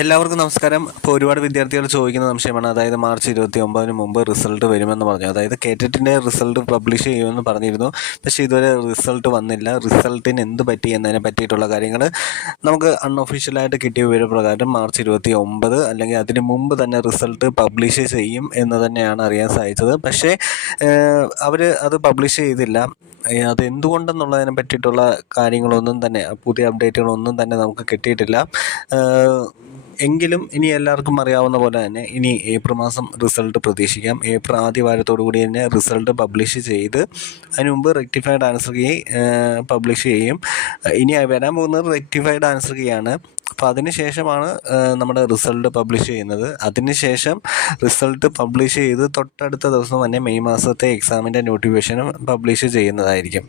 എല്ലാവർക്കും നമസ്കാരം. ഇപ്പോൾ ഒരുപാട് വിദ്യാർത്ഥികൾ ചോദിക്കുന്ന സംശയമാണ്, അതായത് മാർച്ച് 29-ന് മുമ്പ് റിസൾട്ട് വരുമെന്ന് പറഞ്ഞു. അതായത് കേറ്ററ്റിൻ്റെ റിസൾട്ട് പബ്ലിഷ് ചെയ്യുമെന്ന് പറഞ്ഞിരുന്നു, പക്ഷേ ഇതുവരെ റിസൾട്ട് വന്നില്ല. റിസൾട്ടിന് എന്ത് പറ്റി എന്നതിനെ പറ്റിയിട്ടുള്ള കാര്യങ്ങൾ നമുക്ക് അൺഒഫീഷ്യലായിട്ട് കിട്ടിയ വിവരപ്രകാരം മാർച്ച് 29 അല്ലെങ്കിൽ അതിന് മുമ്പ് തന്നെ റിസൾട്ട് പബ്ലിഷ് ചെയ്യും എന്ന് തന്നെയാണ് അറിയാൻ സാധിച്ചത്. പക്ഷേ അവർ അത് പബ്ലിഷ് ചെയ്തില്ല. അത് എന്തുകൊണ്ടെന്നുള്ളതിനെ പറ്റിയിട്ടുള്ള കാര്യങ്ങളൊന്നും തന്നെ, പുതിയ അപ്ഡേറ്റുകളൊന്നും തന്നെ നമുക്ക് കിട്ടിയിട്ടില്ല. എങ്കിലും ഇനി എല്ലാവർക്കും അറിയാവുന്ന പോലെ തന്നെ ഇനി ഏപ്രിൽ മാസം റിസൾട്ട് പ്രതീക്ഷിക്കാം. ഏപ്രിൽ ആദ്യ വാരത്തോടു കൂടി തന്നെ റിസൾട്ട് പബ്ലിഷ് ചെയ്ത് അതിന് മുമ്പ് റെക്ടിഫൈഡ് ആൻസർ കീ പബ്ലിഷ് ചെയ്യും. ഇനി വരാൻ പോകുന്നത് റെക്ടിഫൈഡ് ആൻസർ കീയാണ്. അപ്പോൾ അതിന് ശേഷമാണ് നമ്മുടെ റിസൾട്ട് പബ്ലിഷ് ചെയ്യുന്നത്. അതിനുശേഷം റിസൾട്ട് പബ്ലിഷ് ചെയ്ത് തൊട്ടടുത്ത ദിവസം തന്നെ മെയ് മാസത്തെ എക്സാമിൻ്റെ നോട്ടിഫിക്കേഷനും പബ്ലിഷ് ചെയ്യുന്നതായിരിക്കും.